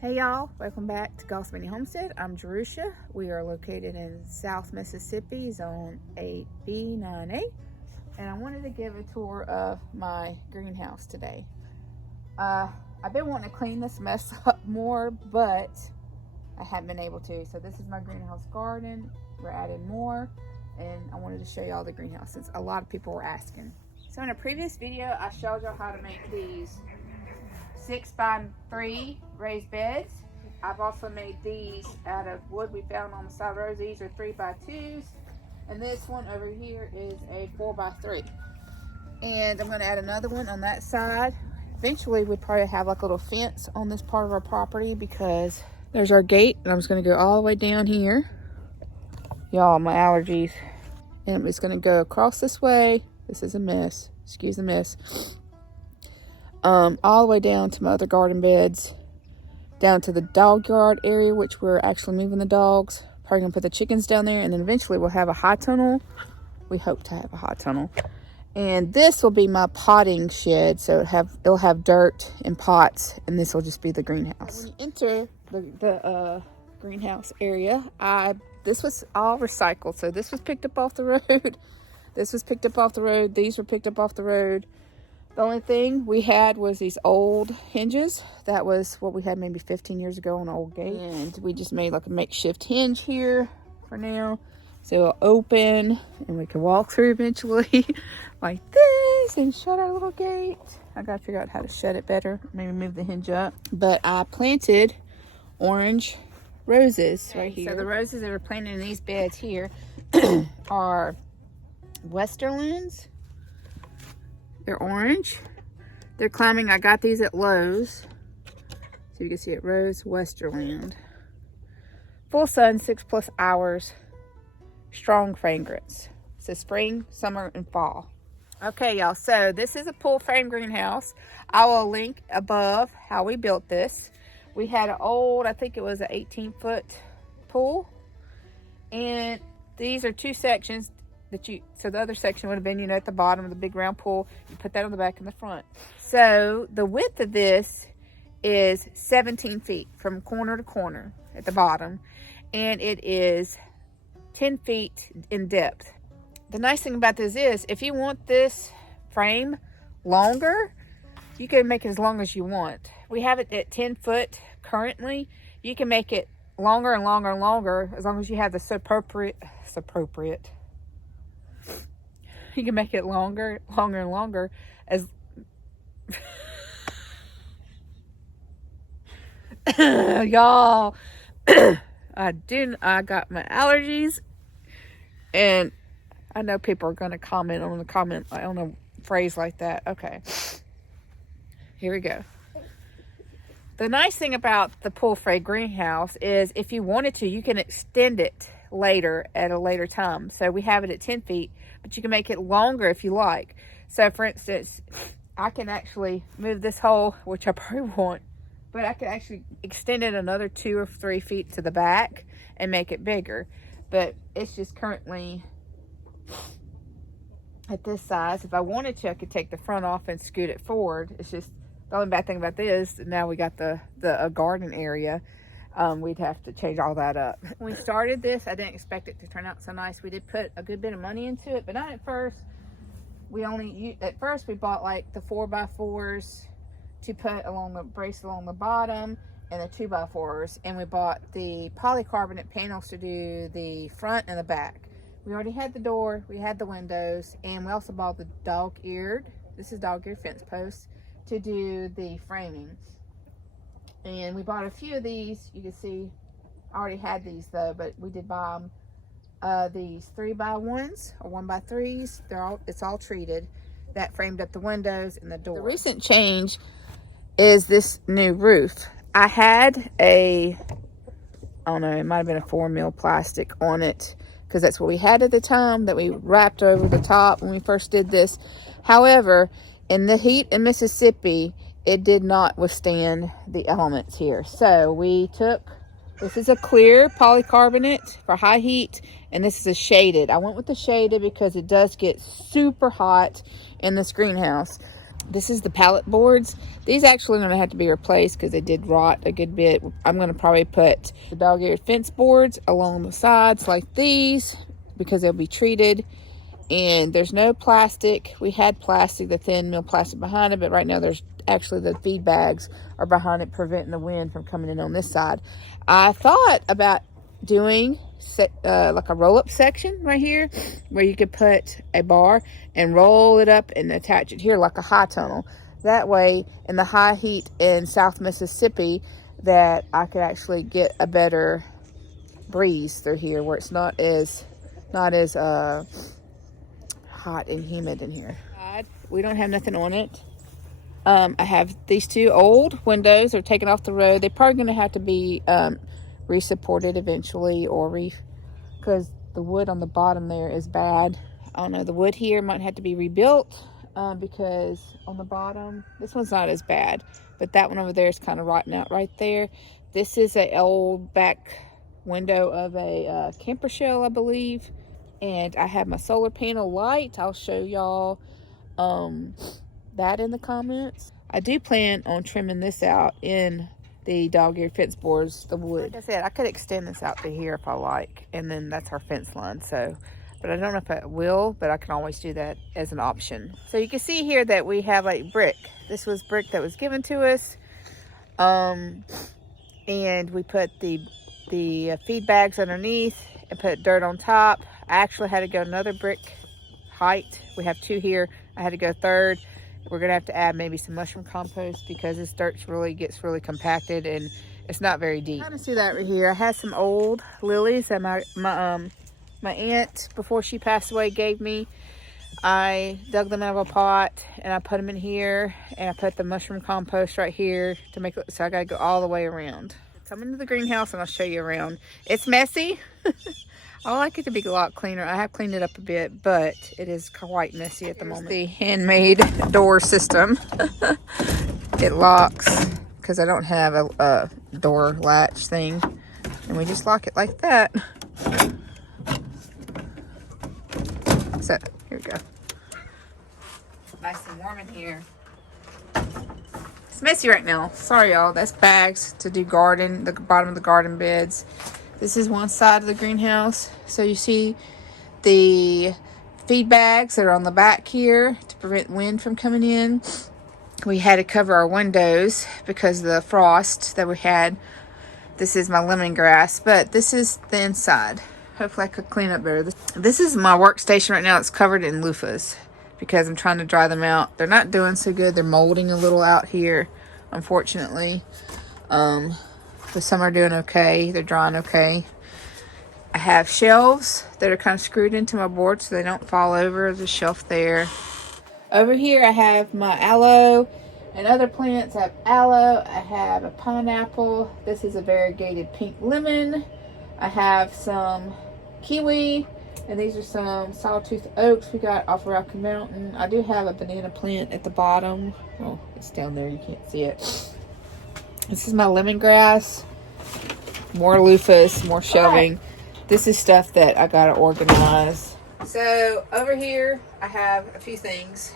Hey y'all, welcome back to GossMania Homestead. I'm Jerusha. We are located in South Mississippi, Zone 8B9A, and I wanted to give a tour of my greenhouse today. I've been wanting to clean this mess up more, but I haven't been able to. So this is my greenhouse garden. We're adding more, and I wanted to show y'all the greenhouse since a lot of people were asking. So in a previous video, I showed y'all how to make these 6x3 raised beds. I've also made these out of wood we found on the side of the road. These are 3x2s, and this one over here is a 4x3. And I'm going to add another one on that side. Eventually we'd probably have like a little fence on this part of our property because there's our gate, and I'm just going to go all the way down here. Y'all, my allergies. And I'm just going to go across this way. This is a mess. Excuse the mess. All the way down to my other garden beds, down to the dog yard area, which we're actually moving the dogs. Probably gonna put the chickens down there, and then eventually we'll have a high tunnel. We hope to have a high tunnel. And this will be my potting shed, so it'll have dirt and pots, and this will just be the greenhouse. When you enter the greenhouse area, this was all recycled. So this was picked up off the road. This was picked up off the road. These were picked up off the road. The only thing we had was these old hinges. That was what we had maybe 15 years ago on an old gate. And we just made like a makeshift hinge here for now. So it'll open and we can walk through eventually like this and shut our little gate. I gotta figure out how to shut it better. Maybe move the hinge up. But I planted orange roses right here. So the roses that are planted in these beds here are Westerlands. They're orange. They're climbing. I got these at Lowe's. So you can see it, Rose Westerland. Full sun, 6+ hours. Strong fragrance. It says spring, summer, and fall. Okay, y'all. So this is a pull frame greenhouse. I will link above how we built this. We had an old, I think it was an 18-foot pool. And these are two sections. So the other section would have been, at the bottom of the big round pool. You put that on the back and the front. So the width of this is 17 feet from corner to corner at the bottom. And it is 10 feet in depth. The nice thing about this is, if you want this frame longer, you can make it as long as you want. We have it at 10 foot currently. You can make it longer and longer and longer as long as you have the appropriate. You can make it longer and longer as y'all. I got my allergies, and I know people are going to comment on a phrase like that. Okay, here we go. The nice thing about the pull frame greenhouse is, if you wanted to, you can extend it later at a later time. So we have it at 10 feet, but you can make it longer if you like. So for instance, I can actually move this hole, which I probably won't, but I can actually extend it another 2 or 3 feet to the back and make it bigger. But it's just currently at this size. If I wanted to, I could take the front off and scoot it forward. It's just, the only bad thing about this, now we got the garden area. We'd have to change all that up. When we started this, I didn't expect it to turn out so nice. We did put a good bit of money into it, but not at first. At first we bought like the 4x4s to put along the brace along the bottom, and the 2x4s, and we bought the polycarbonate panels to do the front and the back. We already had the door, we had the windows, and we also bought the dog-eared fence posts to do the framing. And we bought a few of these. You can see I already had these though, but we did buy them. These 3x1s or 1x3s. It's all treated. That framed up the windows and the door. The recent change is this new roof. I had I don't know, it might have been a 4mm plastic on it, because that's what we had at the time, that we wrapped over the top when we first did this. However, in the heat in Mississippi, it did not withstand the elements here. So this is a clear polycarbonate for high heat, and this is a shaded. I went with the shaded because it does get super hot in this greenhouse. This is the pallet boards. These actually are going to have to be replaced because they did rot a good bit. I'm going to probably put the dog-eared fence boards along the sides like these because they'll be treated. And there's no plastic. We had plastic, the thin meal plastic behind it, but right now there's actually the feed bags are behind it, preventing the wind from coming in on this side. I thought about doing like a roll-up section right here where you could put a bar and roll it up and attach it here like a high tunnel. That way, in the high heat in South Mississippi, that I could actually get a better breeze through here where it's not as hot and humid in here. We don't have nothing on it. I have these two old windows. They're taken off the road. They're probably going to have to be re-supported eventually, or because the wood on the bottom there is bad. I don't know, the wood here might have to be rebuilt because on the bottom, this one's not as bad, but that one over there is kind of rotting out right there. This is an old back window of a camper shell, I believe. And I have my solar panel light. I'll show y'all that in the comments. I do plan on trimming this out in the dog-eared fence boards, the wood. Like I said, I could extend this out to here if I like, and then that's our fence line. So, but I don't know if I will, but I can always do that as an option. So you can see here that we have like brick. This was brick that was given to us. And we put the feed bags underneath and put dirt on top. I actually had to go another brick height. We have two here. I had to go third. We're going to have to add maybe some mushroom compost because this dirt gets really compacted and it's not very deep. Kind of see that right here. I had some old lilies that my aunt, before she passed away, gave me. I dug them out of a pot and I put them in here, and I put the mushroom compost right here to make it, so I got to go all the way around. Come into the greenhouse and I'll show you around. It's messy. I like it to be a lot cleaner. I have cleaned it up a bit, but it is quite messy at the moment. The handmade door system. It locks because I don't have a door latch thing. And we just lock it like that. So, here we go. Nice and warm in here. It's messy right now. Sorry, y'all. That's bags to do garden, the bottom of the garden beds. This is one side of the greenhouse. So you see the feed bags that are on the back here to prevent wind from coming in. We had to cover our windows because of the frost that we had. This is my lemongrass, but this is the inside. Hopefully I could clean up better. This is my workstation right now. It's covered in loofahs because I'm trying to dry them out. They're not doing so good. They're molding a little out here, unfortunately. But some are doing okay. They're drying okay. I have shelves that are kind of screwed into my board so they don't fall over. There's a shelf there. Over here I have my aloe and other plants. I have aloe. I have a pineapple. This is a variegated pink lemon. I have some kiwi. And these are some sawtooth oaks we got off Rocky Mountain. I do have a banana plant at the bottom. Oh, it's down there. You can't see it. This is my lemongrass. More loofahs, more shelving. This is stuff that I gotta organize. So over here, I have a few things.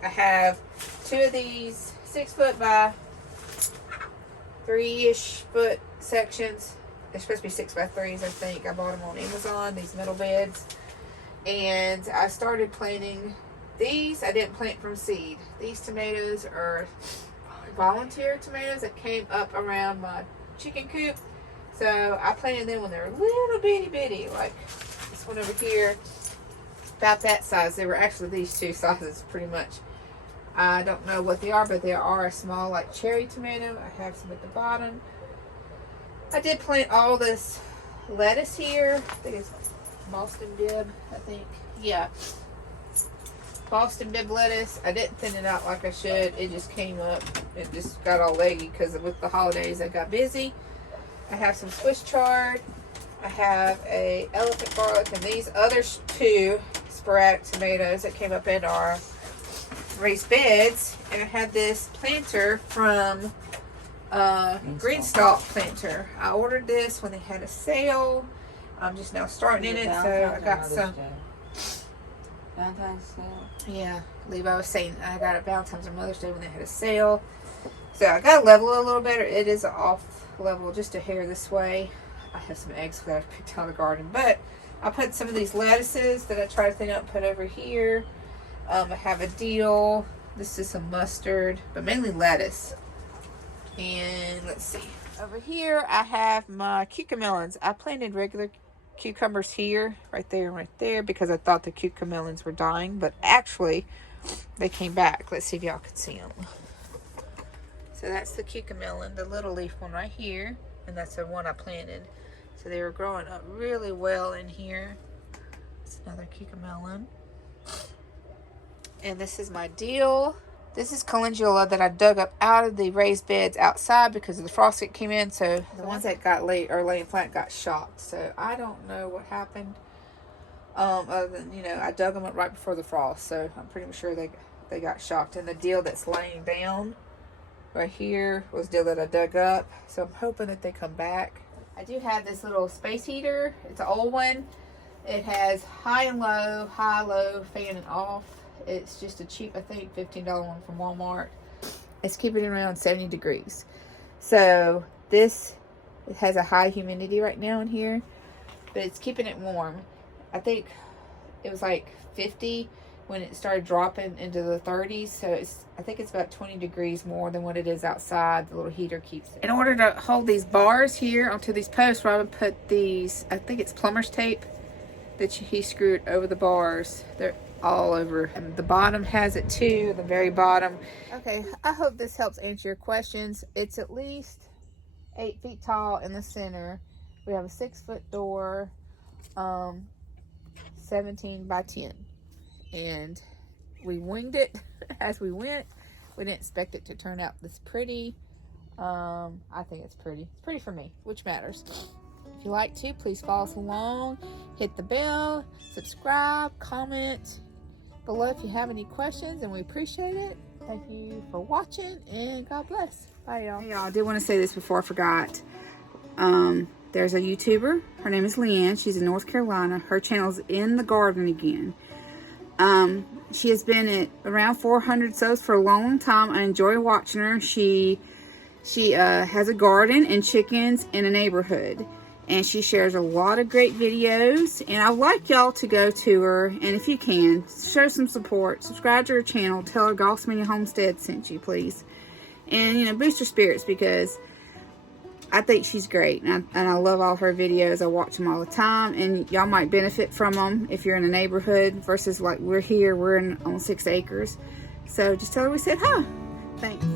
I have two of these 6 foot by 3-ish foot sections. They're supposed to be 6 by 3s, I think. I bought them on Amazon, these metal beds. And I started planting these. I didn't plant from seed. These tomatoes are volunteer tomatoes that came up around my chicken coop. So I planted them when they were little bitty, like this one over here, about that size. They were actually these two sizes pretty much. I don't know what they are, but they are a small like cherry tomato. I have some at the bottom. I did plant all this lettuce here. I think it's Boston Bib, I think. Yeah. Boston Bib lettuce. I didn't thin it out like I should. It just came up. It just got all leggy because with the holidays I got busy. I have some Swiss chard. I have a elephant garlic and these other two sporadic tomatoes that came up in our raised beds. And I had this planter from Green Stalk planter. I ordered this when they had a sale. I'm just now starting in it, so I got some Valentine's sale. Yeah, Levi was saying I got it Valentine's or Mother's Day when they had a sale. So I got to level it a little better. It is off level just a hair this way. I have some eggs that I've picked out of the garden, but I put some of these lettuces that I try to thin out and put over here. I have a dill. This is some mustard, but mainly lettuce. And let's see. Over here, I have my cucamelons. I planted regular cucumbers here, right there, because I thought the cucamelons were dying, but actually, they came back. Let's see if y'all can see them. So that's the cucamelon, the little leaf one right here, and that's the one I planted. So they were growing up really well in here. It's another cucamelon. And this is my dill. This is calendula that I dug up out of the raised beds outside because of the frost that came in. So the ones that got laying plant got shocked. So I don't know what happened. Other than, you know, I dug them up right before the frost. So I'm pretty sure they got shocked. And the dill that's laying down right here was dill that I dug up. So I'm hoping that they come back. I do have this little space heater. It's an old one. It has high and low, fan and off. It's just a cheap, I think, $15 one from Walmart. It's keeping it around 70 degrees. So it has a high humidity right now in here, but it's keeping it warm. I think it was like 50 when it started dropping into the 30s. So I think it's about 20 degrees more than what it is outside. The little heater keeps it. In order to hold these bars here onto these posts, Robin put these, I think it's plumber's tape that he screwed over the bars. They're all over, and the bottom has it too, the very bottom. Okay, I hope this helps answer your questions. It's at least 8 feet tall in the center. We have a 6-foot door, 17 by 10, and we winged it as we went. We didn't expect it to turn out this pretty. I think it's pretty. It's pretty for me, which matters. If you like to, please follow us along, hit the bell, subscribe, comment below if you have any questions, and we appreciate it. Thank you for watching, and God bless. Bye, y'all. Hey, y'all, I did want to say this before I forgot. There's a YouTuber. Her name is Leanne. She's in North Carolina. Her channel's In the Garden Again. She has been at around 400 subs for a long time. I enjoy watching her. She has a garden and chickens in a neighborhood. And she shares a lot of great videos. And I'd like y'all to go to her. And if you can, show some support. Subscribe to her channel. Tell her GossMania Homestead sent you, please. And, you know, boost her spirits because I think she's great. And I love all her videos. I watch them all the time. And y'all might benefit from them if you're in a neighborhood versus like we're here. We're on 6 acres. So just tell her we said hi. Thanks.